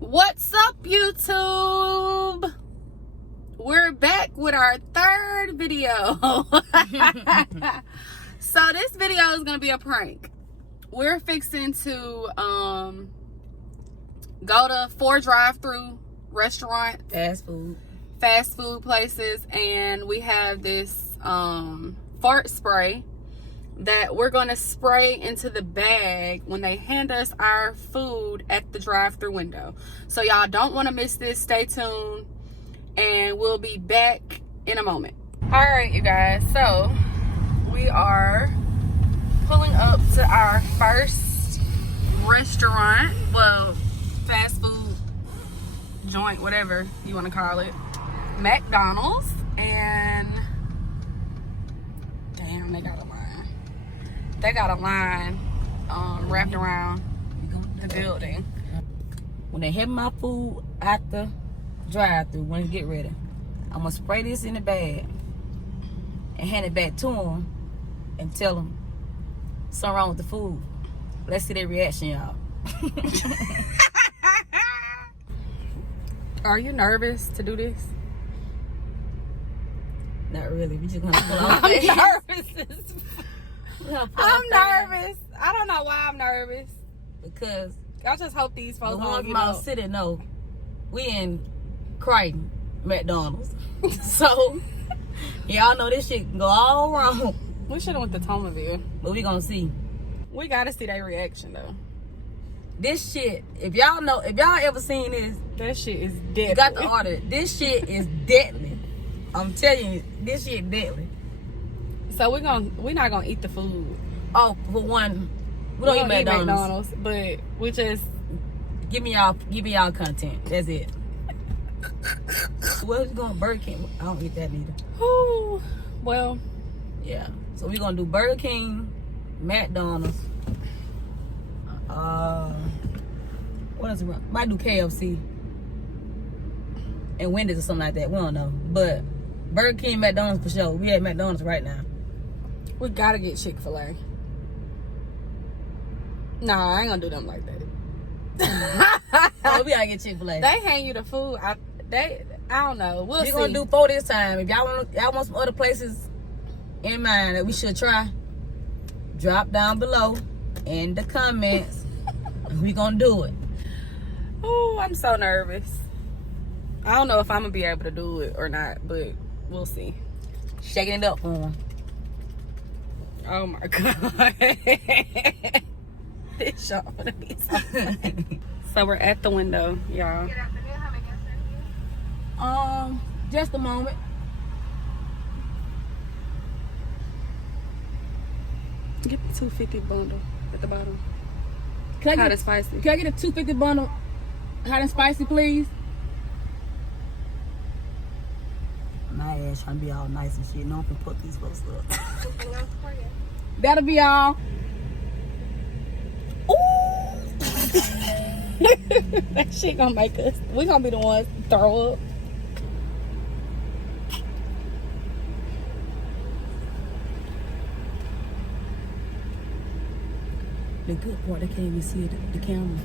What's up, YouTube? We're back with our third video. So this video is gonna be a prank. We're fixing to go to 4 drive-thru restaurants, fast food places, and we have this fart spray that we're gonna spray into the bag when they hand us our food at the drive-thru window. So y'all don't want to miss this. Stay tuned, and we'll be back in a moment. All right, you guys, so we are pulling up to our first restaurant, well, fast food joint, whatever you want to call it, McDonald's. And damn, they got a line. They got a line wrapped around the building. When they have my food at the drive-thru, when it get ready, I'm gonna spray this in the bag and hand it back to them and tell them something wrong with the food. Let's see their reaction, y'all. Are you nervous to do this? Not really. We just gonna pull off. I'm nervous. I'm nervous. I don't know why I'm nervous. Because I just hope these folks the don't ones get from our up. city know we in Crichton, McDonald's. So y'all know this shit can go all wrong. We should have went to Tomaville. But we gonna see. We gotta see their reaction though. This shit, if y'all ever seen this, That shit is deadly. you got to order it. This shit is deadly. I'm telling you, this shit deadly. So we're not gonna eat the food. Oh, for one, we don't eat McDonald's. But we just Give me y'all content. That's it. Where's going Burger King? I don't eat that neither. whew, well, Yeah. So we're gonna do Burger King, McDonald's. What else? Might do KFC and Wendy's or something like that. We don't know. But Burger King, McDonald's for sure. We at McDonald's right now. we gotta get Chick-fil-A. Nah, I ain't gonna do them like that. So we gotta get Chick-fil-A. They hand you the food. I don't know. We'll see. We're gonna do 4 this time. If y'all want some other places in mind that we should try, drop down below in the comments. We gonna do it. Oh, I'm so nervous. I don't know if I'm gonna be able to do it or not, but we'll see. Shaking it up for them. Oh my god. This show gonna be so funny. So we're at the window, y'all. Just a moment. Get the 250 bundle at the bottom. Can I Hot get and spicy. Can I get a 250 bundle, hot and spicy, please? My ass trying to be all nice and shit. No one can put these folks up. That'll be all. That shit gonna make us. We gonna be the ones to throw up. The good part, they can't even see the camera.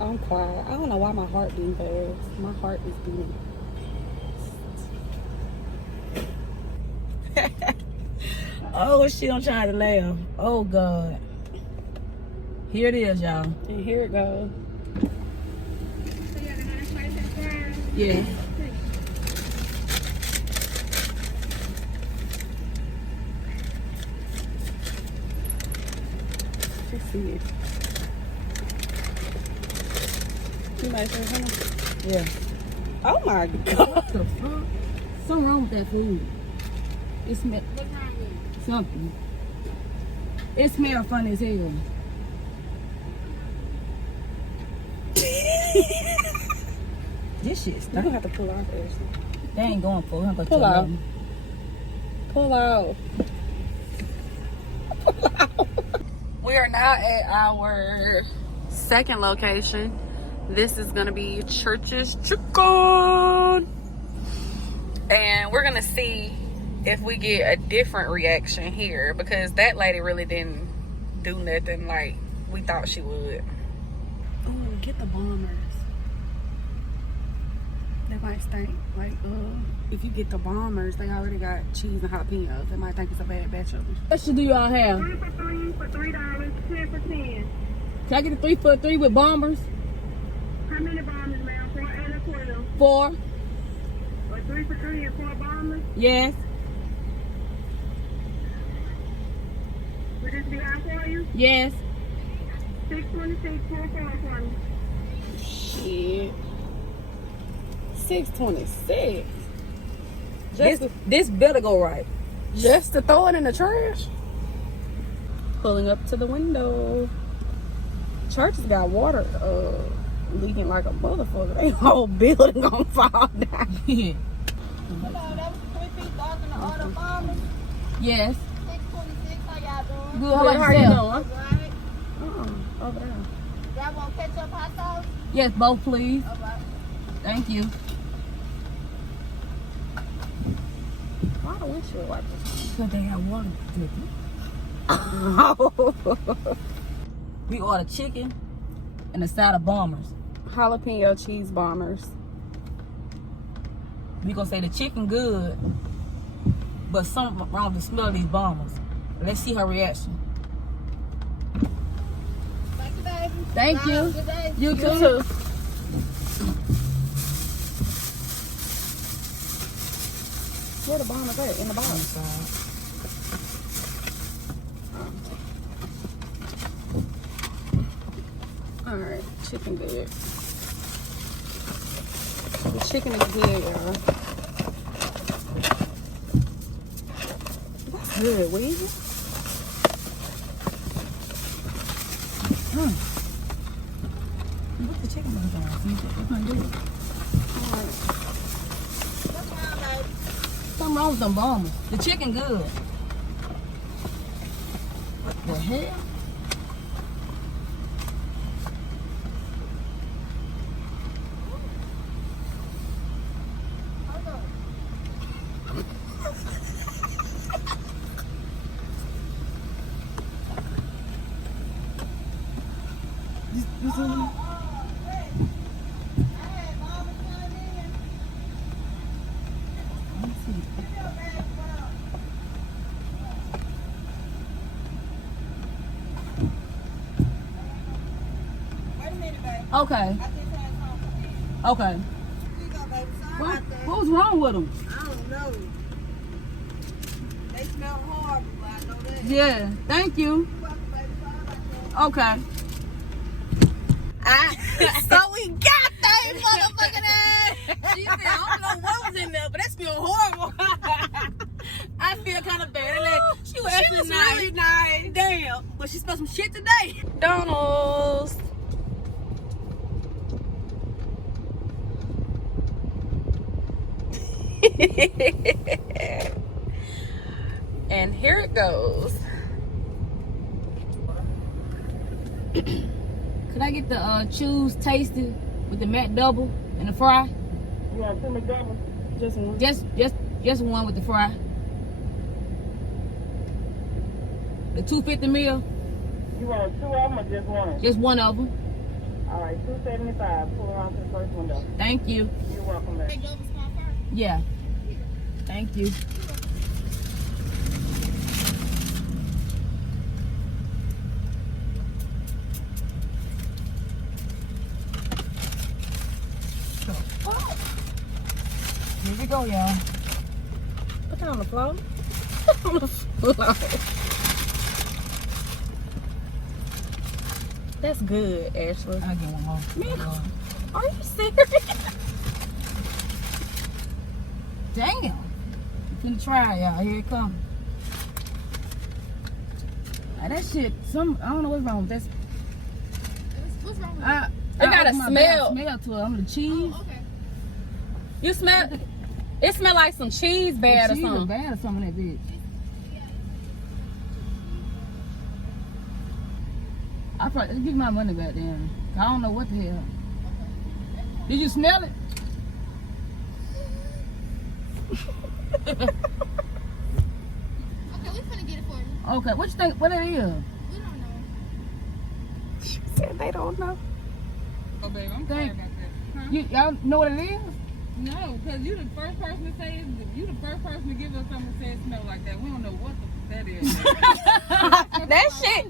I'm quiet. I don't know why my heart beating fast. My heart is beating. Oh shit, I'm trying to laugh. Oh god. Here it is, y'all. And here it goes. Yeah. Let's see it. You might say something. Yeah. Oh my god. What the fuck? Something wrong with that food. It smells something. It smells funny as hell. This shit You're stunk. gonna have to pull off this. They ain't going for it. I'm gonna Pull tell out. them. Pull out. Pull out. We are now at our second location. This is gonna be Church's Chicken. And we're gonna see if we get a different reaction here, because that lady really didn't do nothing like we thought she would. Oh, get the bombers. They might stink. Like, if you get the bombers, they already got cheese and jalapenos. They might think it's a bad batch of them. What should do y'all have? 3 for $3 for $3, 10 for 10. Can I get a 3 for $3 with bombers? How many bombers, ma'am? 4 and a 12. 4. Or 3 for $3 and 4 bombers? Yes. Would this be out for you? Yes. 626, 4 for me. Shit. 626. This better go right. Just to throw it in the trash. Pulling up to the window. Church has got water leaking like a motherfucker. They whole building gonna fall down. Yes. 626, how y'all doing? Good. How about How you yourself? doing? Over there. Y'all want ketchup hot sauce? Yes, both please. Alright. Thank you. Why the windshield wipers? Because they got water. We ordered chicken and a side of bombers. Jalapeno cheese bombers. We gonna say the chicken good, but something wrong with the smell of these bombers. Let's see her reaction. Thank you, baby. Thank Bye. you. Good day. You You too. too. Where the bombers at? In the box. Alright, chicken good. The chicken is good, y'all. That's good, Weezy. What's the chicken on? We're gonna do it. Alright. What's wrong, baby? Something wrong with them bombers. The chicken good. What the hell? Hold on. You see me? Wait a minute, baby. Okay. I just had some. Okay. Here you go, baby. Sorry What? about that. What was wrong with them? I don't know. They smell horrible, but I know that. Yeah. Thank you. You're welcome, baby. Sorry about that. Okay. So we got that motherfucking ass. She said, I don't know what was in there, but that smelled horrible. I feel kind of bad. Like, she was actually really nice. Damn. But she smelled some shit today. McDonald's. And here it goes. Could I get the choose tasted with the Mac double and the fry? You want 2 McDonald's? Just one. Just one with the fry. The 250 meal, You want 2 of them or just one? just one of them. All right, $2.75. Pull around to the first window. Thank you. You're welcome, baby. Yeah. Thank you. Here we go, y'all. Put that on the floor. On the floor. That's good, Ashley. I'll get one more. Man, are you serious? Damn. Finna try, y'all. Here it comes. Now that shit, I don't know what's wrong with this. What's wrong with It got a opened my smell. bag, smell to it. I'm the cheese. Okay. You smell? It smell like some cheese bad or cheese is something. bad or something that bitch. I probably give my money back then. I don't know what the hell. Did you smell it? Okay, we finna get it for you. Okay, what you think? What it is? We don't know. said they don't know. Oh, babe, I'm sorry about that. Huh? Y'all know what it is? No, because you the first person to say it. You the first person to give us something that says smell like that. We don't know what that is. That shit.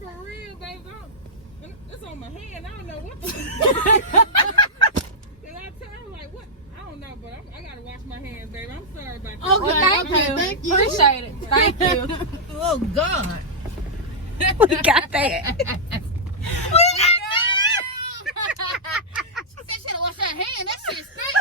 For real, baby. It's on my hand. I don't know what the And I tell her, like, what? I don't know, but I got to wash my hands, baby. I'm sorry about that. Okay, thank you. Appreciate it. Thank you. Oh, God. We got that. She said she had to wash her hand. That shit stink.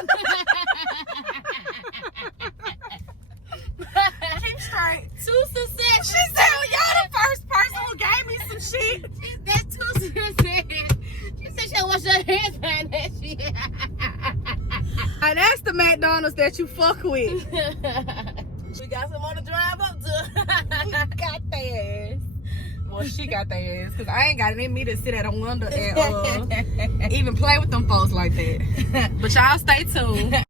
Keep straight. Two success. She said, well, y'all the first person who gave me some shit. That's two success. She said she had to wash her hands behind that shit. That's the McDonald's that you fuck with. We got some on the drive up to. We got their ass. Well, she got their ass, because I ain't got it in me to sit at a window and even play with them folks like that. But y'all stay tuned.